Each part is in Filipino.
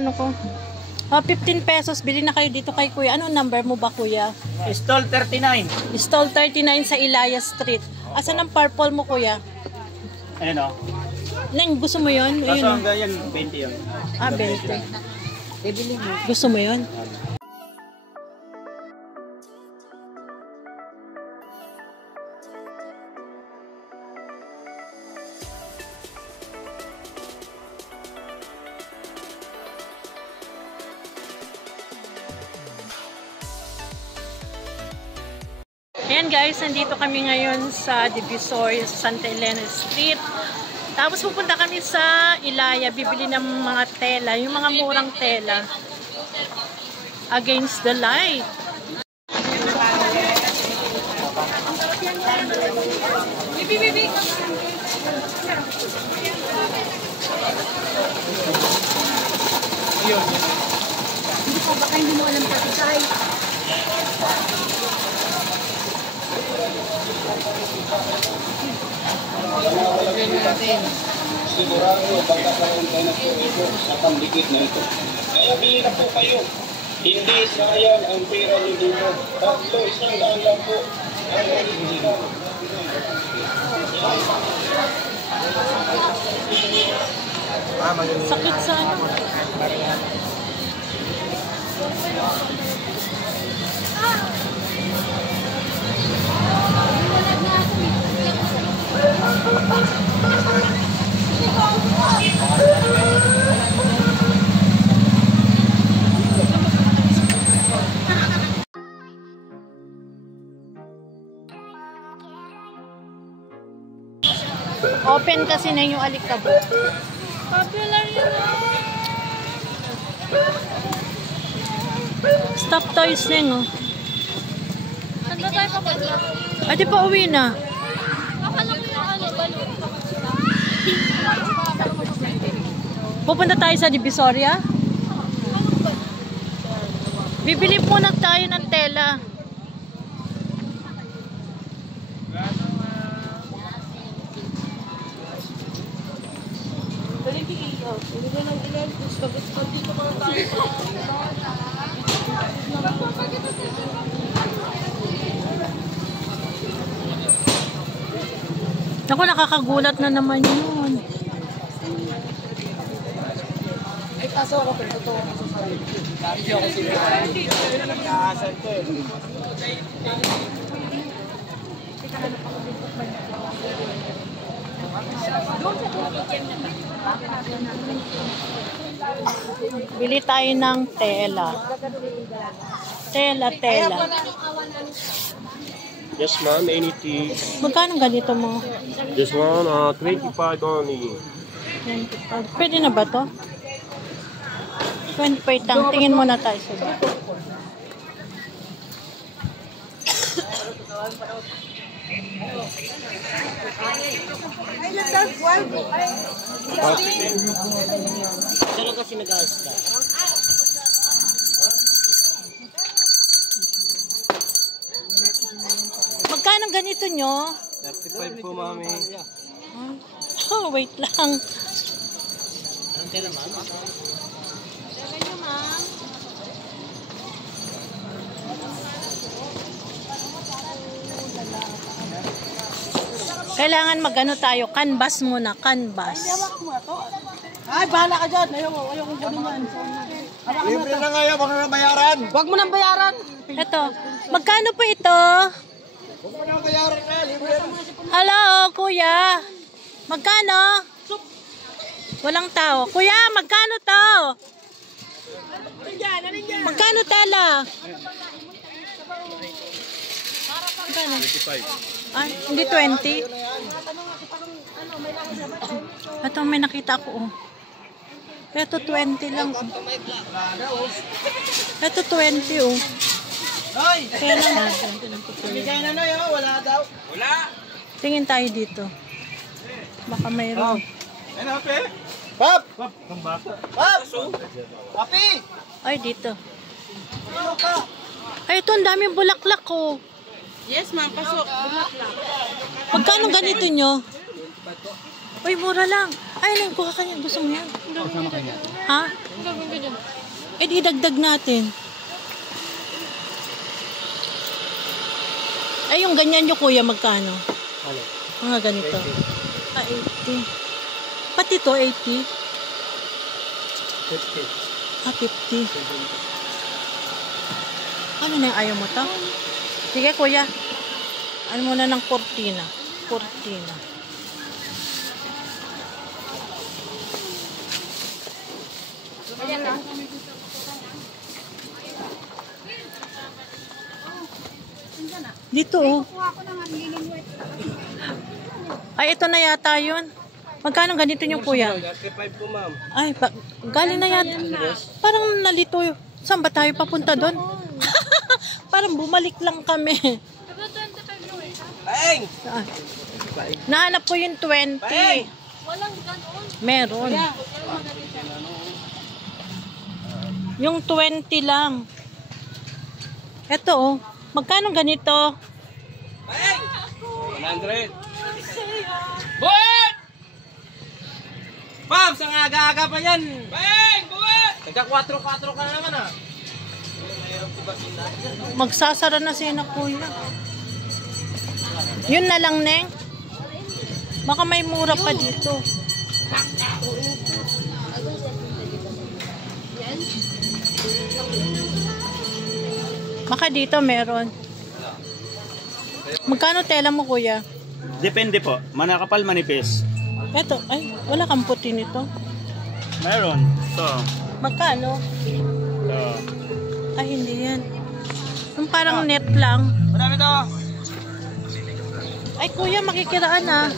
Ano ko? 15 pesos. Bili na kayo dito kay kuya. Anong number mo ba, kuya? Stall 39. Stall 39 sa Ilaya Street. Asan ang purple mo, kuya? Ayan o. Neng, gusto mo yun? Kaso Ayun, oh. hanggang yan, 20 yun. 20. Gusto mo yun? Ayan guys, nandito kami ngayon sa Divisoria, sa Santa Elena Street. Tapos pupunta kami sa Ilaya, bibili ng mga tela, yung mga murang tela. Against the light. Bibi. Hindi ko baka hindi mo alam pati kahit. Sigurado pagkakaroon tayo ng ito sa pambigit na ito. Kaya bili na po kayo. Hindi sayang ang pera nyo dito. Tatlo, isang daan lang po. Sakit sa ano? Open kasi na yung alikabok. Popular yun ah. Stop toys na yun oh. Saan ba tayo papunta? Ay, di pa uwi na. Akala ko yung ano, balon. Pupunta tayo sa Divisoria. Bibili po na tayo ng tela. Ako, nakakagulat na naman yun. Ay, kaso ako, pero totoo ako sa sarili. Hindi ako sinungaling. Nagkaasan ko eh. Bili tayo ng tela. Tela. Yes ma'am, anything. Magkano ganito mo? This one, 25 only. 25. Pwede na ba to? 25 lang. Tingin muna tayo sa dito. Sino kasi nag-aasta? Magkano ganito nyo? 35 po mami. Oh, wait lang. Anong tela, ma'am? Tela nyo, ma'am. Kailangan magano tayo. Canvas muna. Canvas. Ay, bahala ka dyan. Ayaw kong gano'n yan. Libre na nga yan, wag na bayaran. Huwag mo nang bayaran. Ito. Magkano po ito? Huwag mo na bayaran na, libre na. Hello, kuya. Magkano? Walang tao. Kuya, magkano to? Magkano tela? Magkano? 25. Ah, hindi 20. Ito, may nakita ko. Oh. Ito 20 lang. Ito 20 oh. Hoy! Kaya lang natin. Bigay na na yun, wala daw. Wala! Tingin tayo dito. Baka mayroon. Ay, Happy! Pap! Pap! Ang bata. Pap! Happy! Ay, dito. Ano ka? Ay, ito, ang daming bulaklak ko. Yes, ma'am. Pasok. Bulaklak. Magkano ganito nyo? Uy, mura lang. Ay, lang, kuha ka niya. Gusto mo yan? Kasama kanya. Ha? Eh, idagdag natin. Ay, yung ganyan nyo, kuya, magkano? Ano? Mga ganito. 80. Pati to, 80. 50. 50. Ano na yung ayaw mo to? Sige, kuya. Ano muna ng cortina? Cortina. Dito, oh. Ay, ito na yata yun. Magkano ganito yung kuya? 35 po, ma'am. Ay, galing na yata. Parang nalito. Saan ba tayo papunta doon? Parang bumalik lang kami. Bang! Saan? Nahanap ko yung 20. Meron. Yung 20 lang. Ito, oh. Magkano ganito? 100. Buwan! Ma'am, sa aga-aga pa yan. Bang! Buwan! Nagka-4-4 ka na naman, ah. Magsasara na siya na kuya. Yun na lang, Neng. Baka may mura pa dito. Baka dito meron. Magkano tela mo, kuya? Depende po. Manakapal, manipis. Eto, ay, wala kang puti nito. Meron. Ito. Magkano? Ito. Ay, hindi yan. Yung parang net lang. Marami to. Ay, kuya, makikiraan ah.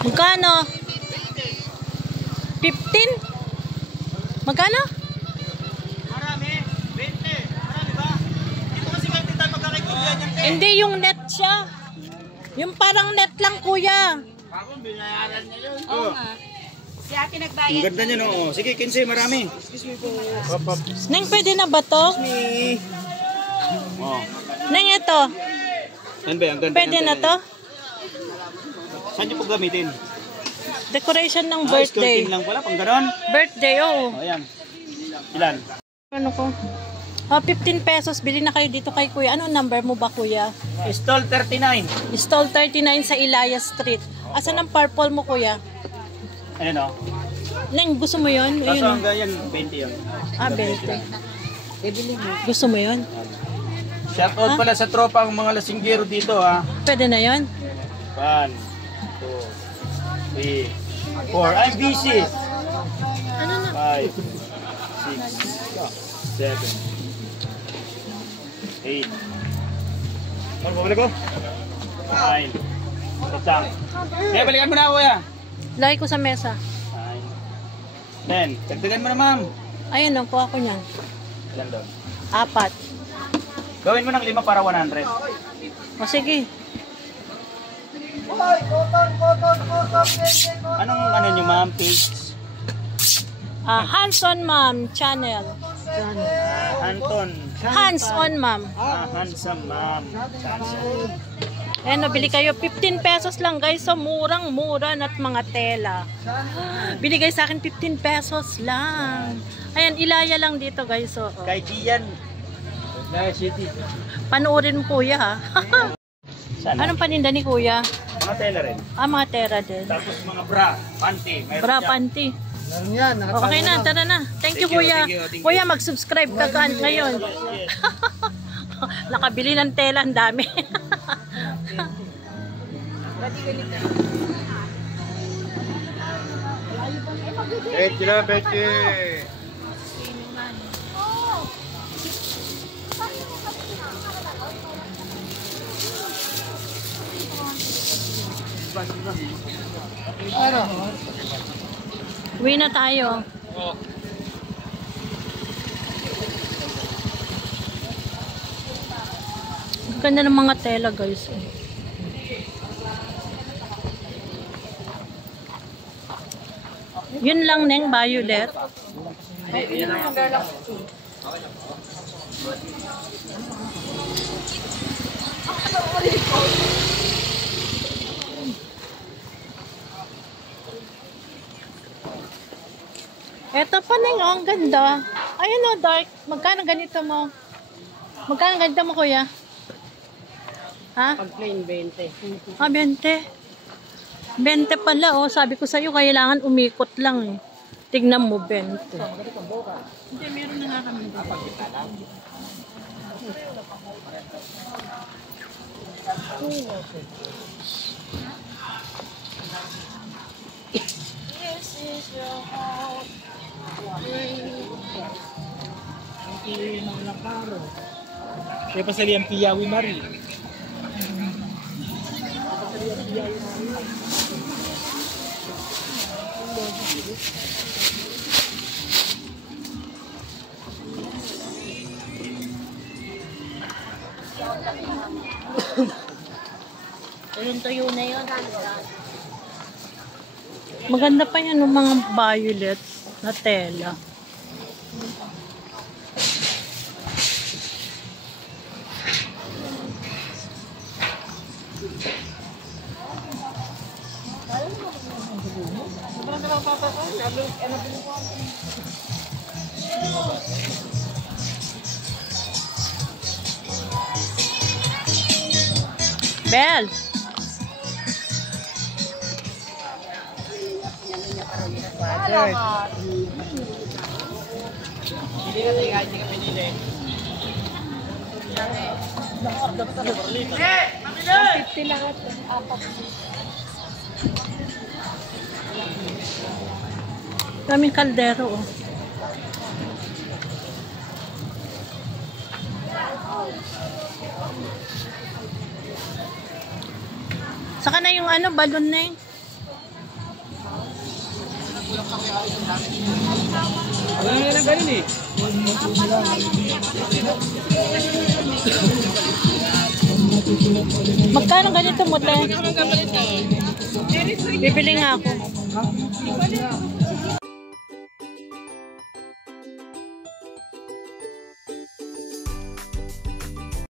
Magkano? 15? Magkano? Marami. 20. Marami ba? Ito kasi kami tayo magkakaikulian yan. Hindi, yung net siya. Yung parang net lang, kuya. Ako, binayaran niya yun. Oh. Si ate Ang nagbayad. ganda niya, no? Sige, 15, marami. Neng, pwede na ba to? Oh. Neng, ito. Yan ba? Ang ganda Pwede ng na tela to? niya. Saan niyo po gamitin? Decoration ng Ah, birthday. skirting lang pala, pang ganon. Birthday, oh. O, ayan. Ilan? Ano ko? 15 pesos. Bili na kayo dito kay kuya. Ano number mo ba, kuya? Stall 39. Stall 39 sa Ilaya Street. Asan ang purple mo, kuya? Ayan, o. Neng, gusto mo yun? Kaso Ayun, oh. hanggang yan, 20 yun. Ah, 20. Gusto mo yun? Shout out pala sa tropang mga lasinggero dito, ha. Pwede na yun? 1, 2, 3, 4. I'm busy. 5, 6, 7, 8. Ano, bumalik ko? 9. Tatang. Kaya balikan mo na, kuya. Lagay ko sa mesa. 9. 10. Dagdagan mo na, ma'am. Ayun, ang kuha ko niyan. Ilan doon? 4. Gawin mo ng 5 para 100. O sige. Anong ano nyo, ma'am? Page? Hands-on Mom channel. Anton. Hands-on Mom. Handsome, ma'am. Ayan, nabili kayo. 15 pesos lang, guys. So, murang-mura at mga tela. Binigay sa akin 15 pesos lang. Ayan, Ilaya lang dito, guys. So, Kay Gian. panoorin mo, kuya, ha? Sana. Anong paninda ni kuya? Mga tela rin. Mga tera din. Tapos mga bra, panty. Mayroon Bra, siya. panty. Meron yan. Okay na, tara na. Thank you, Thank you, kuya. thank you, thank you. Kuya, mag-subscribe ka ngayon. Nakabili ng tela, ang dami. Betty na, Betty. Ano? Uwi na tayo. Ang ganda ng mga tela, guys. Yun lang, Neng, violet. Eto pa na yung ang ganda. Ayun o, dark. Magkano ganito mo? Magkano ganito mo, kuya? Ha? Pag plain 20. Ah, 20. 20 pala, oh. Sabi ko sa'yo, kailangan umikot lang, eh. Tignan mo, 20. Hindi, meron na nga kami. Kaya pa sali ang Piyawi Mari. Tuyo na yun. Maganda pa yan ng mga violet na tela. Bel! Hindi ka tayo, hindi ka pinili. Kaming kaldero, oh. Saka na yung ano, balon na yun. Wala na lang ganun eh. Magkano ganito mo, te? Bibili nga ako.